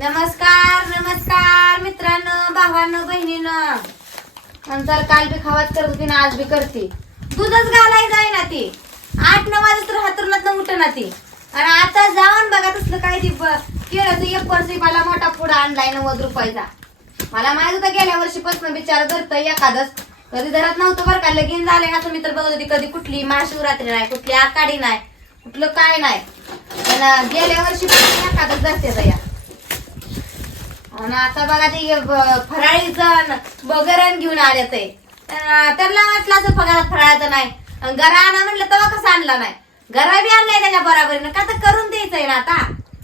नमस्कार नमस्कार मित्रांनो भावांनो बहिणीनं. नंतर काल बी खावाच करत होती ना आज बी करते. दूधच घालाय जाय ना ती. आठ नऊ वाजत तर हातरुणात उठ ना ती. आणि आता जाऊन बघा तसलं काय ती केलं तू एक पर्सी मला मोठा पुढा आणलाय नव्वद रुपयाचा. मला माहीत होतं गेल्या वर्षीपासून बिचार धरतं एखादच. कधी धरत नव्हतं बरं का लगीन झालंय असं मी तर बघत होती कधी कुठली महाशिवरात्री नाही कुठली आकाडी नाही कुठलं काय नाही. पण गेल्या वर्षी एखादच धरते या आणि आता बघा ते फराळीचं बगरण घेऊन आले ते. त्यांना वाटलं असं फगारात फराळाचं नाही. घरा आणा म्हटलं तेव्हा कसं आणला नाही? घरा बी आणलाय त्याच्या बरोबरीनं. का तर करून द्यायचंय ना आता?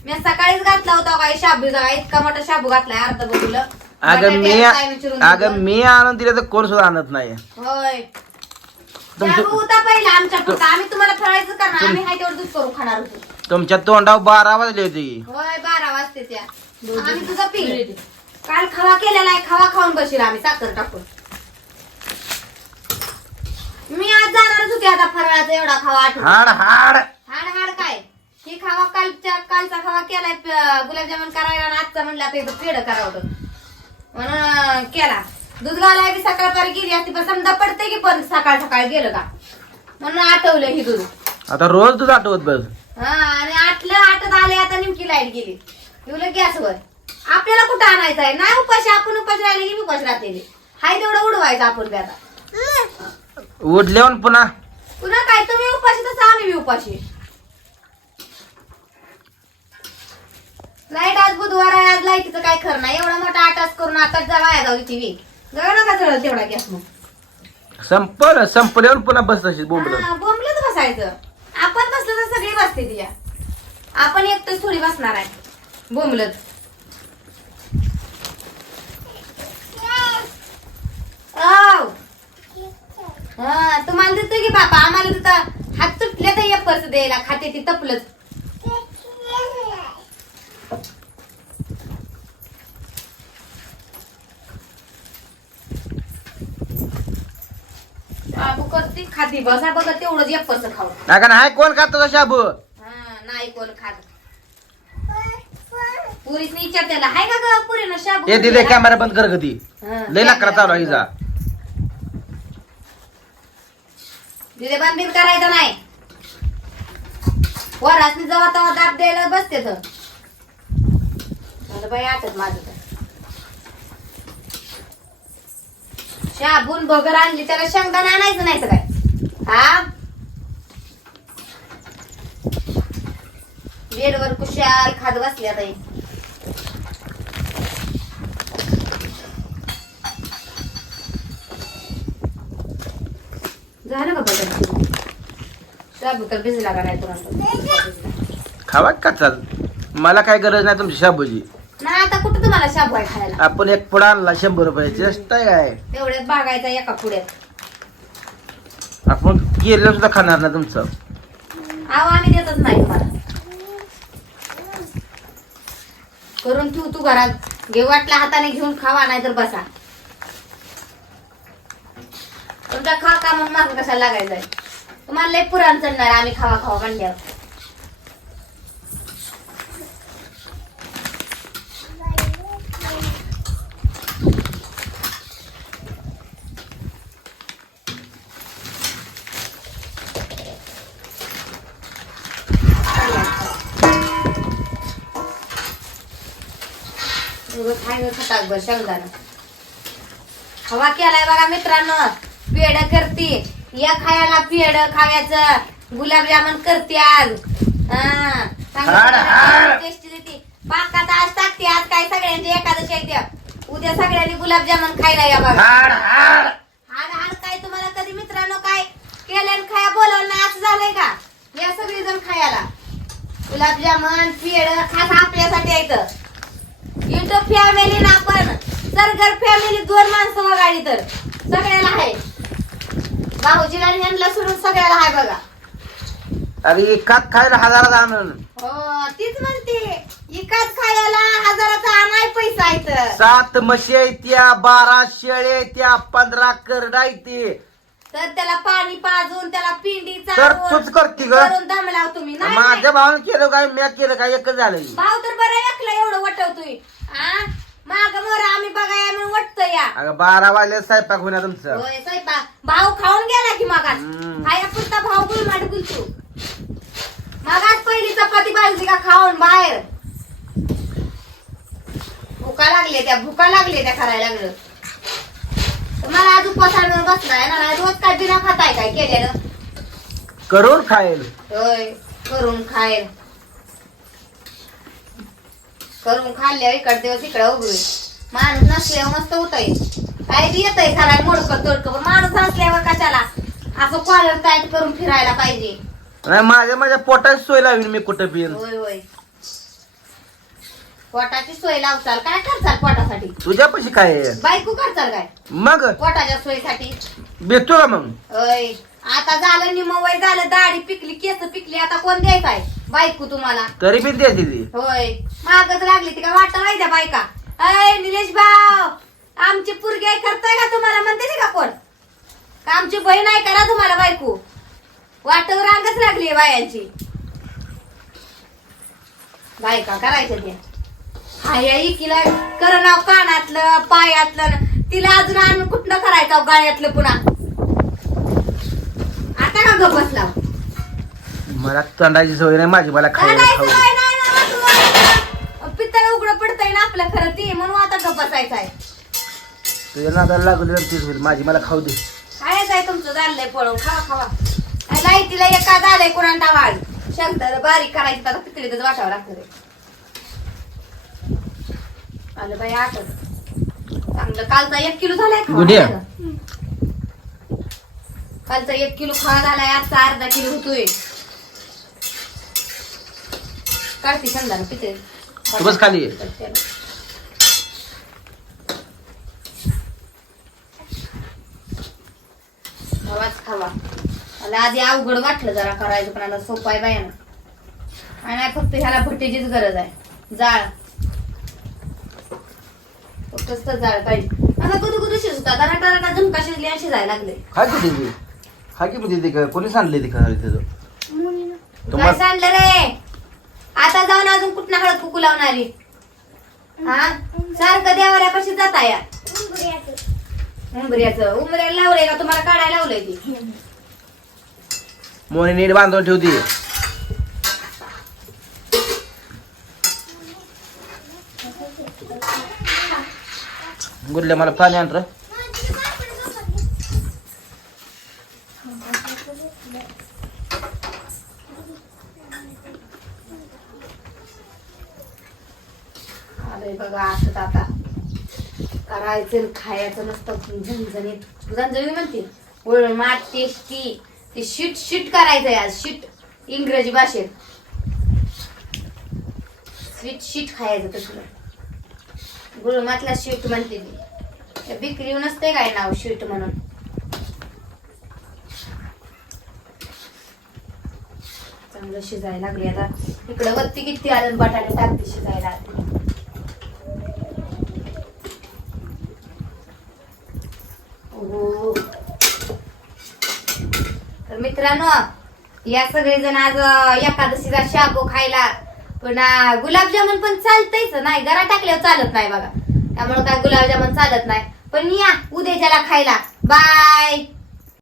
मी सकाळीच घातला होता काय शाबू इतका मोठा शाबू घातलाय अर्ध बघूला. अगं मी अगं मी आणून दिलं तर कोण सुद्धा आणत नाही होय. होता पहिला आमच्या पुरता. आम्ही तुम्हाला फराळाचं करणार. आम्ही हाय तेवढं दूध करून खाणार होतो. तुमच्या तोंडावर बारा वाजले होते. होय बारा वाजते त्या. आम्ही तुझा पी काल खवा केलेला आहे खवा खाऊन बसील आम्ही साखर टाकून. मी आज जाणारच होते आता फराळाचा एवढा खावा आठवून हाड हाड. हाड हाड काय? ही खावा कालच्या कालचा खावा केलाय प- गुलाबजामुन करायला आणि आजचा म्हणला ते पेड करावं. होतं. म्हणून केला. दूध घालाय की सकाळपारी गेली असती पण समजा पडते की पण सकाळ सकाळ गेलं का? म्हणून आठवलं ही दूध. आता रोज तुझं आठवत बस. हा आणि आटलं आटत आले आता नेमकी लाइट गेली. येऊ गॅसवर आपल्याला कुठं आणायचं आहे? नाही उपाशी आपण उपाशी राहिले की मी उपाशी राहते. हाय तेवढं उडवायचं आपण बी आता. उठल्यावर पुन्हा. पुन्हा काय तुम्ही उपाशी तसं आम्ही बी उपाशी. लाइट आज बुधवार आहे आज लाईटीचं काय खरं नाही. एवढा मोठा आटास करून आता जा वाया जाऊ टीव्ही जाऊ नका चढ तेवढा गॅस मग. संपल संपल्यावर पुन्हा बस बोंबलं बोंबलत बसायचं. आपण बसलं तर सगळी बसते तिच्या. आपण एकटंच थोडी बसणार आहे. बोंबलत. हा तुम्हाला देतो की बाबा? आम्हाला तिथं हात तुटले तर पर्स द्यायला. खाते ती तपलच. बाबू करते खाती. बसा बघा तेवढंच एक पर्स खाऊ. नाही नाही? कोण खात शाबू? हा नाही कोण खात. पुरीच विचार त्याला हाय का ग पुरीनं शाबू कॅमेरा बंद कर कधी हा, लय नकरा चालू आहे हिचा. करायचं नाही. वरासनी जेव्हा तेव्हा दाब द्यायला बसते तर. मला बाई आटत माझं तर. शाबून बगर आणली त्याला शेंगदाणे आणायचं नाही तर काय? हा? बेडवर कुशाल खात बसली आता झालं का भिजला का नाही खावा का चाल? मला काय गरज नाही तुमची शाबूची. नाही आता कुठं तुम्हाला शाबू आहे खायला? आपण एक पुडा आणला शंभर रुपये चेष्ट आहे काय? तेवढ्यात बागायचा एका पुढ्यात आपण केलं सुद्धा खाणार नाही तुमचं. आव आम्ही देतच नाही तुम्हाला. करून ठेवू तू घरात. घे वाटल्या हाताने घेऊन खावा नाही तर बसा. तुमच्या खा का म्हणून मागं कसा लागायचंय? तुम्हाला लय पुराण चढणार आम्ही खावा खावा म्हणल्यावर. खाय खायला खटाकभर शेंगदाणं. हवा केलाय बघा मित्रांनो. पेड करते. या खायला पेड खाव्याचं गुलाबजामुन करते आज. टेस्टी देते. पाकात आज टाकते आज काय सगळ्यांची एकादशी आहे. उद्या सगळ्यांनी गुलाबजामुन खायला या बघा हाड हाड. काय तुम्हाला कधी मित्रांनो काय केलं आणि खाया बोलवलं असं झालंय का? या सगळी जण खायला. गुलाबजामुन पेड खास आपल्यासाठी यायचं युट्यूब फॅमिली ना आपण. सरगर फॅमिली दोन माणसं वगाडी तर सगळ्याला आहे. भाऊजीला आणि यांना सोडून सगळ्याला बघा. अरे एकात खायला हजारात आणून हो तीच म्हणते. एकाच खायला हजाराचा आणाय पैसा तर. सात म्हशी आहेत त्या बारा शेळे आहेत त्या पंधरा करडा आहेत ते. तर त्याला पाणी पाजून त्याला पिंडी तर तूच करती ग. करून दमलाव तुम्ही. नाही. माझ्या भावाने केलं काय मी केलं काय एकच झालं. भाऊ तर बरं एकला एवढं वटवतो तुम्ही आ? माग मोर आम्ही बघाया म्हणून वाटतं या. अगं बारा वाजले स्वयंपाक होणार तुमचं. होय स्वयंपाक. भाऊ खाऊन गेला की मागास? हम्म. खाया पुरता भाऊ गुलमाट गुलतू मागास पहिली चपाती भाजली का खाऊन बाहेर? भुका लागले त्या भुका लागले त्या लागलं. तर मला आज उपवासावर बसलाय ना रोज काय बिना खाताय काय केलेलं? करून खाईल. होय करून खायल करून खाल्ल्यावर इकड दिवस इकडे उभे माणूस नसल्यावर मस्त होतय काय बी येतय खराय मोडकं तोडकं पण माणूस असल्यावर कशाला? असं कॉलर टाईट करून फिरायला पाहिजे. नाही माझ्या माझ्या पोटाची सोय लावीन मी कुठं बिन होय होय. पोटाची सोय लावचाल. काय करचाल पोटासाठी? तुझ्या पैसे काय आहे? बायको करचाल काय? मग? पोटाच्या सोयीसाठी? भेटतो का मग? होय. आता झालं निम वय झालं दाढी पिकली केस पिकली आता कोण द्यायचाय बायको तुम्हाला. तरी बी द्यायची ती. होय. मागच लागली ती का वाटत नाही त्या बायका? अय निलेश भाऊ आमची पुरगी आहे करताय का तुम्हाला? म्हणते नाही का कोण? का आमची बहीण आहे करा तुम्हाला बायको? वाटवर रांगच लागली बायांची. बायका करायचं त्या. हाय इकीला कर नाव कानातलं पायातलं. तिला अजून आणून कुठनं करायचं? गाळ्यातलं पुन्हा. गप मला तंडाची सवय नाही माझी मला खायला खाऊ नाही तुम्हाला. पित्तळ उघडं पडतंय ना आपलं खरं ते म्हणून आता गप्प बसायचं आहे तुझ्या नादाला लागली तर तीच होईल माझी मला खाऊ दे. काय आहे तुमचं चाललंय पळून? खावा खावा. काय लाईटीला एका झालंय कोणाला वाढ. शंकर बारीक करायची तर पितळीतच वाटावं लागतं ते आलं बाई आठ चांगलं कालचा एक किलो झालाय गुडिया. नाही? कालचा एक किलो खावा झालाय आजचा अर्धा किलो होतोय. काढते समजा पितळी तू बस खाली ये. खावा. मला आधी अवघड वाटलं जरा करायचं पण आता सोपं आहे बायानं. आणि नाही फक्त ह्याला भट्टीचीच गरज आहे. जाळ. फक्त जाळ पाहिजे. मला कधी कधी शिजता जरा टराटा झुमका शिजली आणि शिजायला लागले. खा खा की? म्हणजे ते कोणी सांगले ते खा तिथं? काय तुम्हाला सांगलं रे? आता जाऊन अजून कुठं हळद कुकू लावणारी? हा? सारखं देवाऱ्यापाशी जाता या. उंबऱ्याचं. उंबऱ्याला लावलंय का? तुम्हाला काढायला लावलंय ती. मोनी नीट बांधून ठेवती. गुडल्या मला पाणी आण रे. आलंय बघा असं आता करायचं खायचं नसतं झणझणीत. झणझणी म्हणते. माठ टेस्टी. ते शीट शीट करायचंय आज शीट. इंग्रजी भाषेत. स्वीट शीट खायचं तसलं. गुळमातला शीट म्हणते ती त्या बिक्री नसते काय नाव शीट म्हणून. चांगलं शिजायला लागले आता. इकडं वत्ती किती आलं बटाटे टाकते शिजायला. हो. तर मित्रांनो या सगळेजण आज एकादशीचा शाबो शाबू खायला. पण गुलाबजामुन पण चालतंयच नाही घरा टाकल्यावर चालत नाही बघा. त्यामुळे काय गुलाबजामुन चालत नाही. पण या उद्याच्याला खायला. बाय!